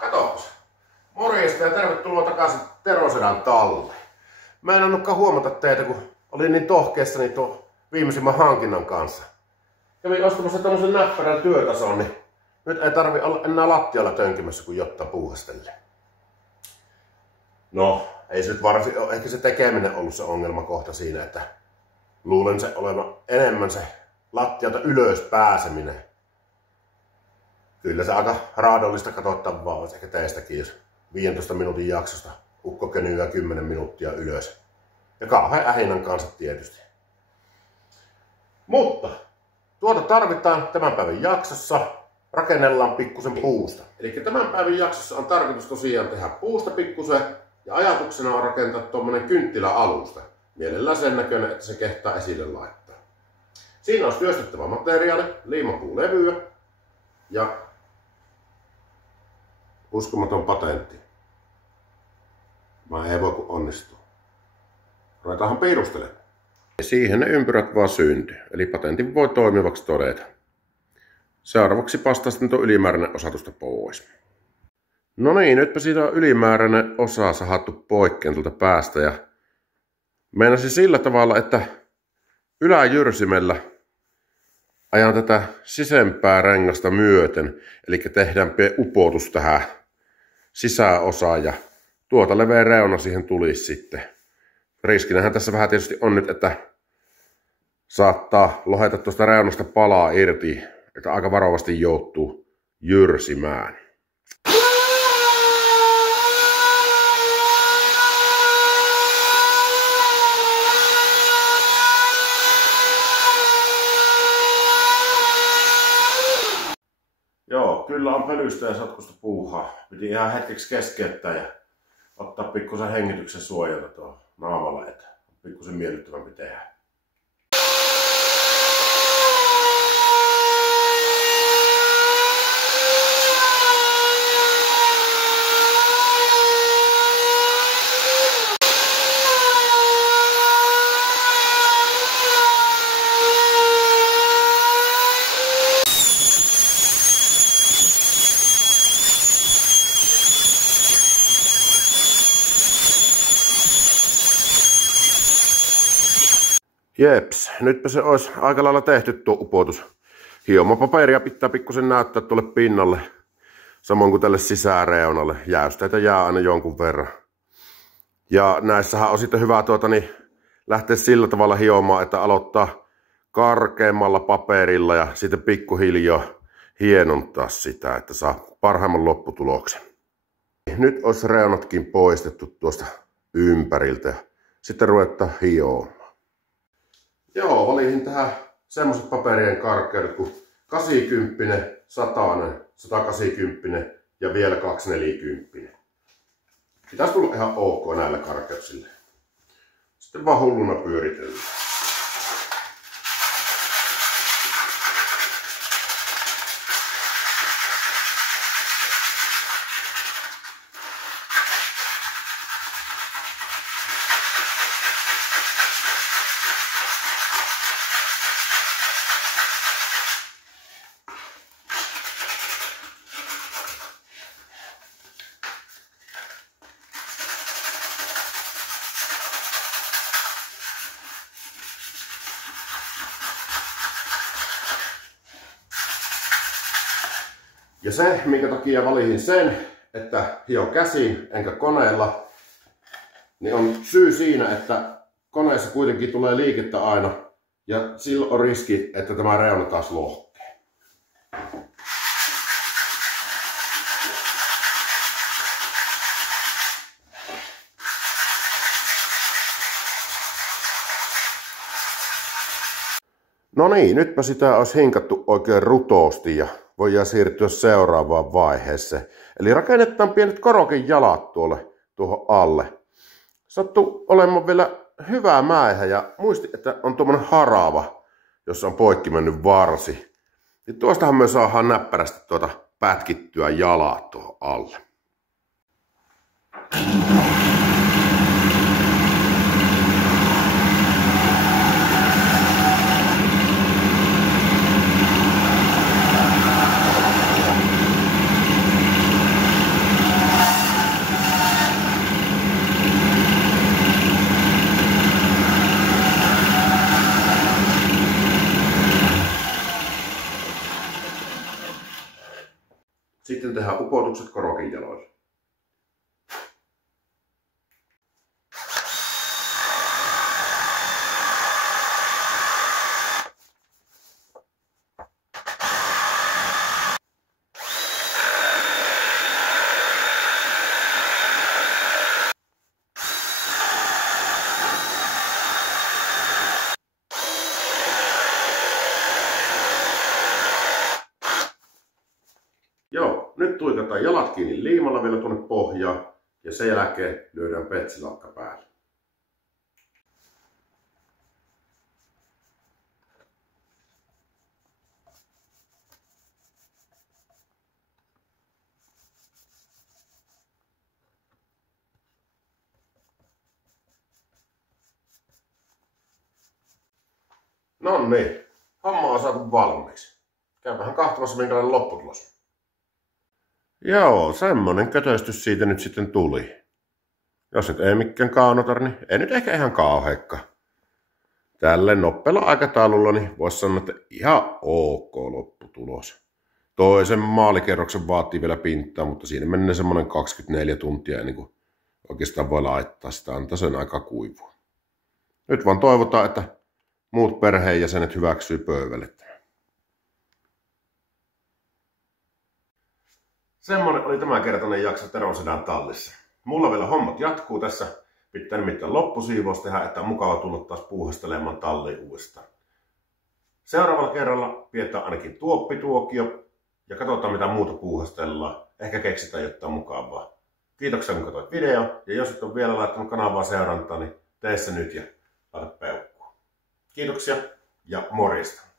Katsopas. Morjesta ja tervetuloa takaisin Terosedän talliin. Mä en annutkaan huomata teitä, kun olin niin tohkeessani tuon viimeisimmän hankinnan kanssa. Kävin ostamassa tämmösen näppärän työtason, niin nyt ei tarvi olla enää lattialla tönkimässä, kun jotta puuhastelee. No, ei se nyt varsin ole ehkä se tekeminen ollut se ongelmakohta siinä, että luulen se olevan enemmän se lattialta ylös pääseminen. Kyllä se aika raadollista katsottavaa olisi ehkä teistäkin, jos 15 minuutin jaksosta ukko könyää 10 minuuttia ylös. Ja kauhean ähinän kanssa tietysti. Mutta tuota tarvitaan tämän päivän jaksossa. Rakennellaan pikkusen puusta. Eli tämän päivän jaksossa on tarkoitus tosiaan tehdä puusta pikkusen. Ja ajatuksena on rakentaa tuommoinen kynttiläalusta. Mielellään sen näköinen, että se kehtaa esille laittaa. Siinä on työstettävä materiaali, liimapuulevyä ja uskomaton patentti. Mä ei voi kun onnistuu. Ruvetaanhan piirustelemaan. Siihen ne ympyrät vaan syntyy, eli patentin voi toimivaksi todeta. Seuraavaksi pastaa sitten tuo ylimääräinen osa tuosta pois. No niin, nytpä siitä on ylimääräinen osa sahattu poikkeen tuolta päästä ja meinasin sillä tavalla, että yläjyrsimellä ajan tätä sisempää rengasta myöten, eli tehdään upotus tähän sisäosaan ja tuota leveä reuna siihen tulisi sitten. Riskinähän tässä vähän tietysti on nyt, että saattaa loheta tuosta reunasta palaa irti, että aika varovasti joutuu jyrsimään. Joo, kyllä on pölystä ja sotkusta puuhaa. Piti ihan hetkeksi keskeyttää ja ottaa pikkusen hengityksen suojata tuohon naamalla, että on pikkusen miellyttävämpi tehdä. Jeps, nytpä se olisi aika lailla tehty tuo upotus. Hiomapaperia pitää pikkusen näyttää tuolle pinnalle, samoin kuin tälle sisäreunalle. Jäysteitä jää aina jonkun verran. Ja näissähän on sitten hyvä lähteä sillä tavalla hiomaan, että aloittaa karkeammalla paperilla ja sitten pikkuhiljaa hienontaa sitä, että saa parhaimman lopputuloksen. Nyt olisi reunatkin poistettu tuosta ympäriltä. Sitten ruvetaan hiomaan. Joo, valitin tähän semmoset paperien karkeudet kuin 80, 100, 180 ja vielä 240. Pitäisi tulla ihan ok näillä karkeuksilla. Sitten vaan hulluna pyöritellään. Ja se, minkä takia valitin sen, että hio käsin enkä koneella, niin on syy siinä, että koneessa kuitenkin tulee liikettä aina ja silloin on riski, että tämä reuna taas lohkee. No niin, nytpä sitä olisi hinkattu oikein rutoosti ja voidaan siirtyä seuraavaan vaiheeseen. Eli rakennetaan pienet korokin jalat tuohon alle. Sattuu olemaan vielä hyvää mäihä ja muisti, että on tuommoinen harava, jossa on poikki mennyt varsi. Ja tuostahan me saadaan näppärästi pätkittyä jalat tuohon alle. tehdään upotukset korokin jaloille. Joo, nyt tuikataan jalat kiinni liimalla vielä tuonne pohjaan ja sen jälkeen lyödään petsilakka päälle. No niin, homma on saatu valmiiksi. Käypähän katsomassa minkälainen lopputulos. Joo, semmonen kötöstys siitä nyt sitten tuli. Jos nyt ei mikään kaunotar, niin ei nyt ehkä ihan kauheikka. Tälleen nopealla aikataululla niin voisi sanoa, että ihan ok lopputulos. Toisen maalikerroksen vaatii vielä pintaa, mutta siinä menee semmonen 24 tuntia ennen kuin oikeastaan voi laittaa sitä, antaa sen aika kuivua. Nyt vaan toivotaan, että muut perheenjäsenet hyväksyy pöydälle. Semmonen oli tämänkertainen jakso Teron sedän tallissa. Mulla vielä hommat jatkuu tässä. Pitää nimittäin loppusiivous tehdä, että on mukava tulla taas puuhastelemaan talliin uudestaan. Seuraavalla kerralla pidetään ainakin tuoppituokio ja katsotaan mitä muuta puuhastellaan. Ehkä keksitään jotain mukavaa. Kiitoksia kun katsoit video ja jos et ole vielä laittanut kanavaa seurantaa, niin tee se nyt ja laita peukkua. Kiitoksia ja morjesta!